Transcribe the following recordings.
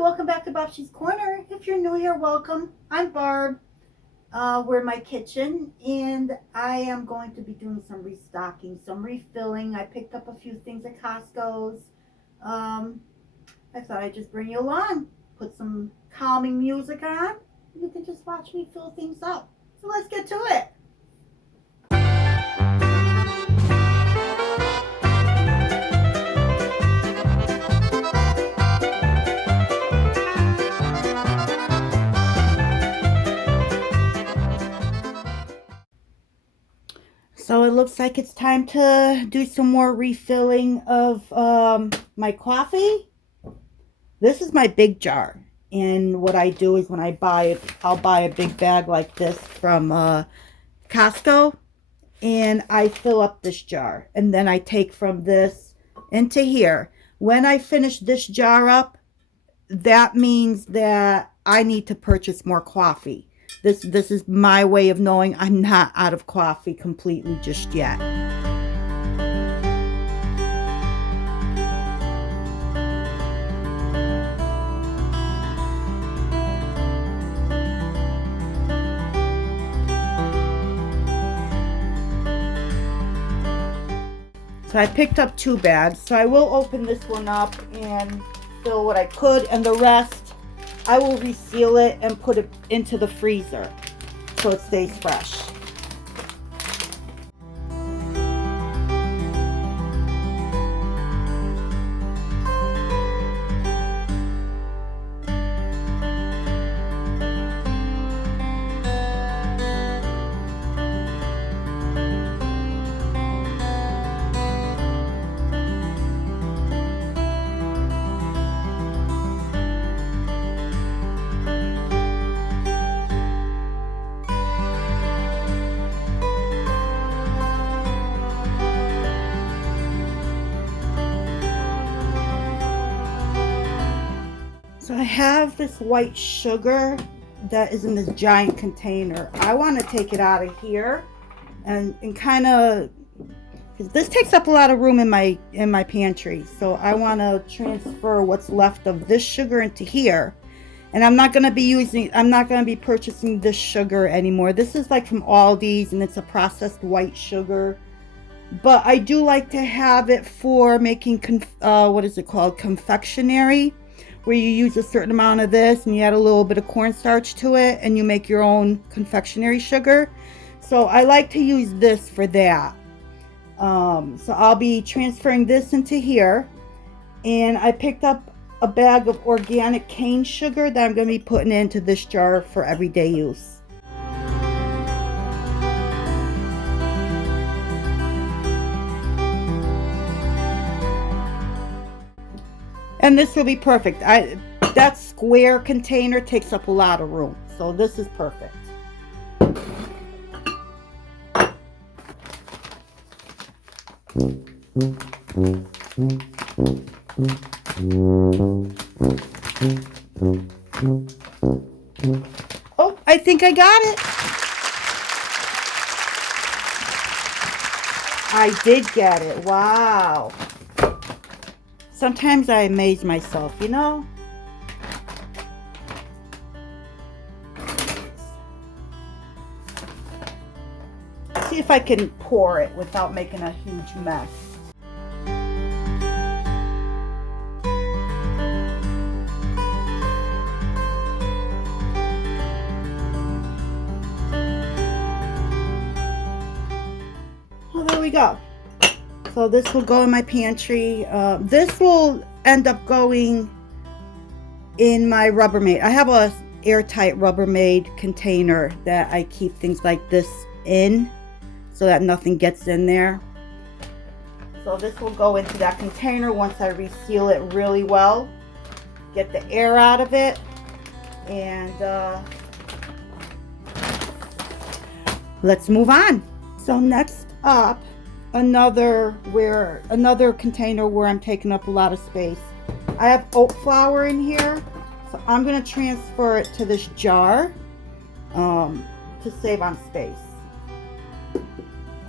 Welcome back to Bobshi's Corner. If you're new here, welcome. I'm Barb. We're in my kitchen, and I am going to be doing some restocking, some refilling. I picked up a few things at Costco's. I thought I'd just bring you along, put some calming music on. You can just watch me fill things up. So let's get to it. So it looks like it's time to do some more refilling of my coffee. This is my big jar. And what I do is when I buy it, I'll buy a big bag like this from Costco. And I fill up this jar. And then I take from this into here. When I finish this jar up, that means that I need to purchase more coffee. This is my way of knowing I'm not out of coffee completely just yet. So I picked up 2 bags. So I will open this one up and fill what I could, and the rest I will reseal it and put it into the freezer so it stays fresh. So I have this white sugar that is in this giant container. I want to take it out of here and kind of, because this takes up a lot of room in my pantry. So I want to transfer what's left of this sugar into here. And I'm not going to be purchasing this sugar anymore. This is like from Aldi's, and it's a processed white sugar. But I do like to have it for making, confectionery, where you use a certain amount of this and you add a little bit of cornstarch to it and you make your own confectionery sugar. So I like to use this for that. So I'll be transferring this into here, and I picked up a bag of organic cane sugar that I'm going to be putting into this jar for everyday use. And this will be perfect. That square container takes up a lot of room, so this is perfect. Oh, I think I got it. I did get it. Wow. Sometimes I amaze myself, you know? See if I can pour it without making a huge mess. Well, there we go. So this will go in my pantry. This will end up going in my Rubbermaid. I have a airtight Rubbermaid container that I keep things like this in so that nothing gets in there. So this will go into that container once I reseal it really well. Get the air out of it. And let's move on. So next up, another container where I'm taking up a lot of space. I have oat flour in here, so I'm going to transfer it to this jar to save on space.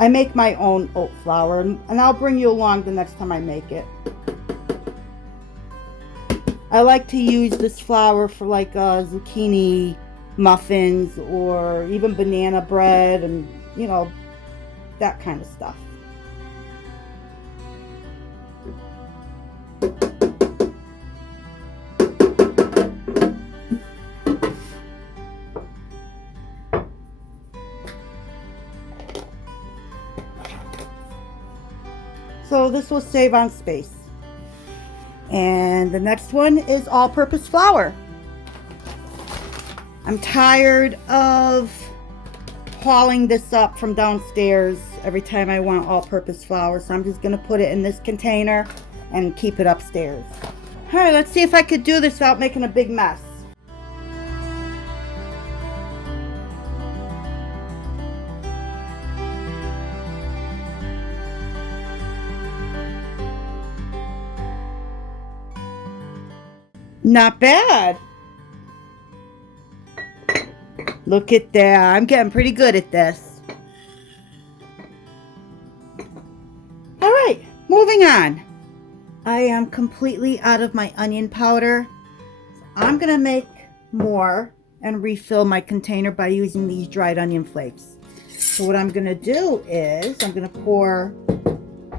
I make my own oat flour, and I'll bring you along the next time I make it. I like to use this flour for like zucchini muffins or even banana bread and, you know, that kind of stuff. So this will save on space. And the next one is all-purpose flour. I'm tired of hauling this up from downstairs every time I want all-purpose flour, so I'm just going to put it in this container and keep it upstairs. All right, let's see if I could do this without making a big mess. Not bad. Look at that. I'm getting pretty good at this. All right, moving on. I am completely out of my onion powder. I'm going to make more and refill my container by using these dried onion flakes. So what I'm going to do is I'm going to pour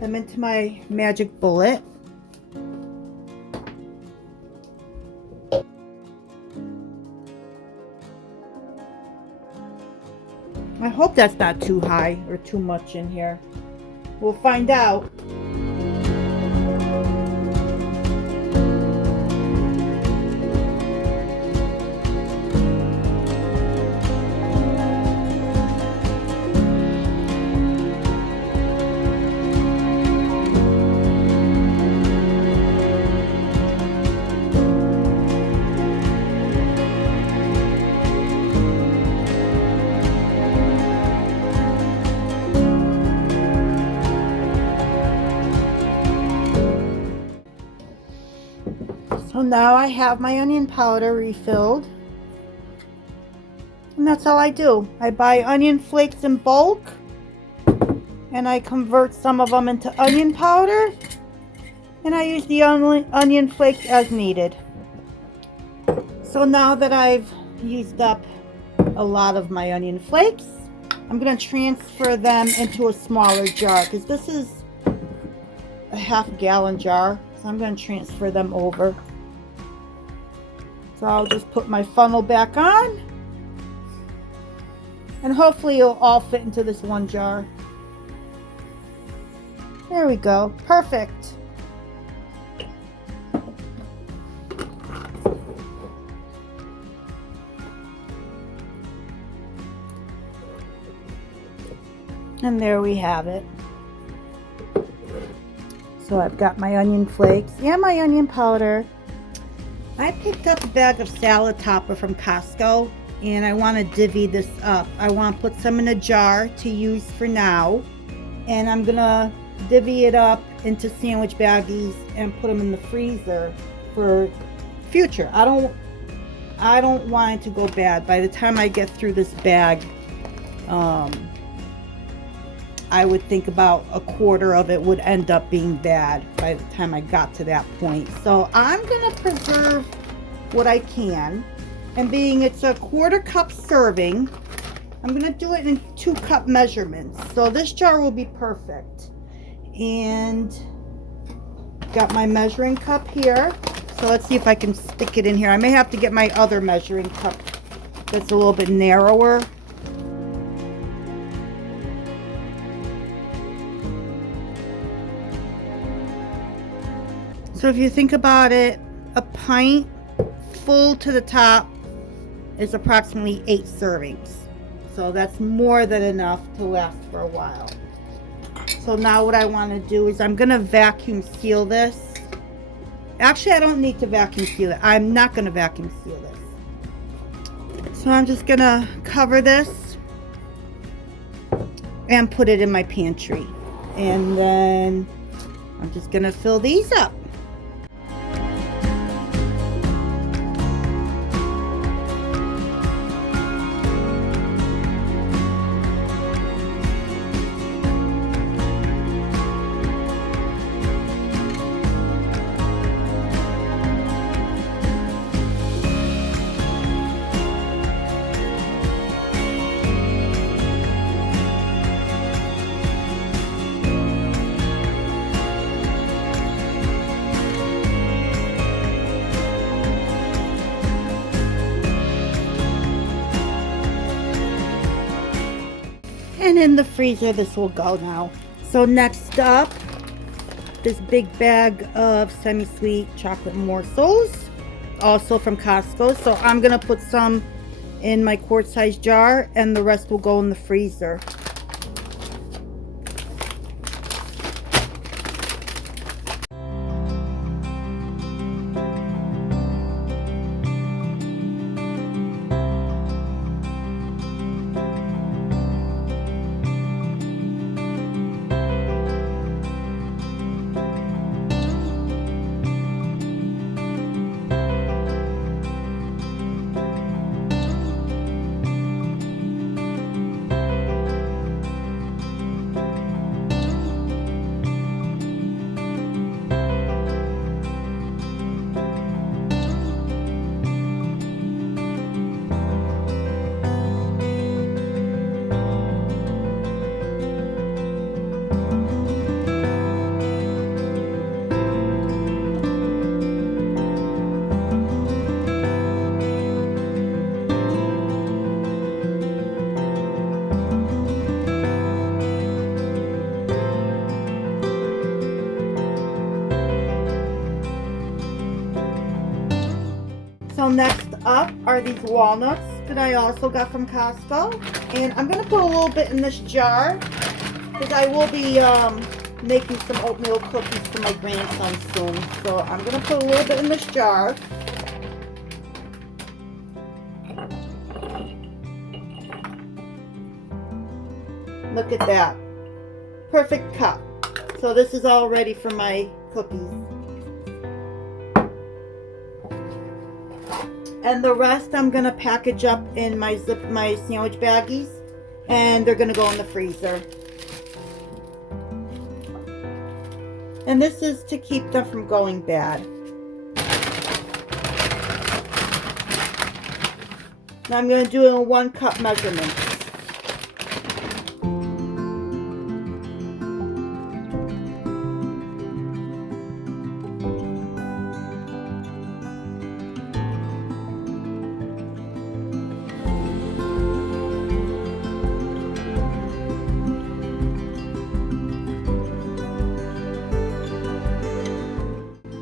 them into my magic bullet. I hope that's not too high or too much in here. We'll find out. So now I have my onion powder refilled. And that's all I do. I buy onion flakes in bulk. And I convert some of them into onion powder. And I use the onion flakes as needed. So now that I've used up a lot of my onion flakes, I'm going to transfer them into a smaller jar. Because this is a half-gallon jar. So I'm going to transfer them over. So I'll just put my funnel back on. And hopefully it'll all fit into this one jar. There we go. Perfect. And there we have it. So I've got my onion flakes and my onion powder. I picked up a bag of salad topper from Costco and I want to divvy this up. I want to put some in a jar to use for now, and I'm gonna divvy it up into sandwich baggies and put them in the freezer for future. I don't want it to go bad. By the time I get through this bag, I would think about a quarter of it would end up being bad by the time I got to that point. So I'm going to preserve what I can. And being it's a 1/4 cup serving, I'm going to do it in 2-cup measurements. So this jar will be perfect. And got my measuring cup here. So let's see if I can stick it in here. I may have to get my other measuring cup that's a little bit narrower. So if you think about it, a pint full to the top is approximately 8 servings. So that's more than enough to last for a while. So now what I want to do is I'm going to vacuum seal this. Actually, I don't need to vacuum seal it. I'm not going to vacuum seal this. So I'm just going to cover this and put it in my pantry. And then I'm just going to fill these up. And in the freezer this will go now. So next up, this big bag of semi-sweet chocolate morsels, also from Costco. So I'm gonna put some in my quart-sized jar and the rest will go in the freezer. So next up are these walnuts that I also got from Costco. And I'm going to put a little bit in this jar because I will be making some oatmeal cookies for my grandson soon. So I'm going to put a little bit in this jar. Look at that. Perfect cup. So this is all ready for my cookies. And the rest I'm gonna package up in my sandwich baggies, and they're gonna go in the freezer. And this is to keep them from going bad. Now I'm gonna do it in 1 cup measurement.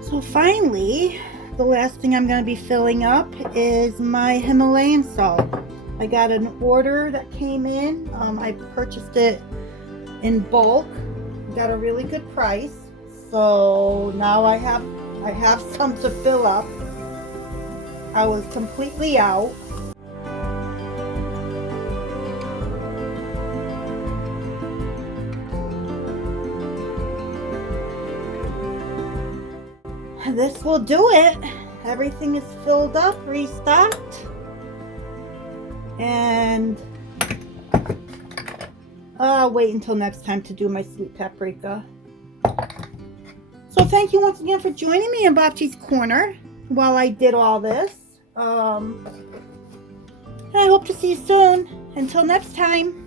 So finally, the last thing I'm going to be filling up is my Himalayan salt. I got an order that came in. I purchased it in bulk. Got a really good price. So now I have some to fill up. I was completely out. This will do it. Everything is filled up, restocked, and I'll wait until next time to do my sweet paprika. So thank you once again for joining me in Bobchi's Corner while I did all this. And I hope to see you soon. Until next time.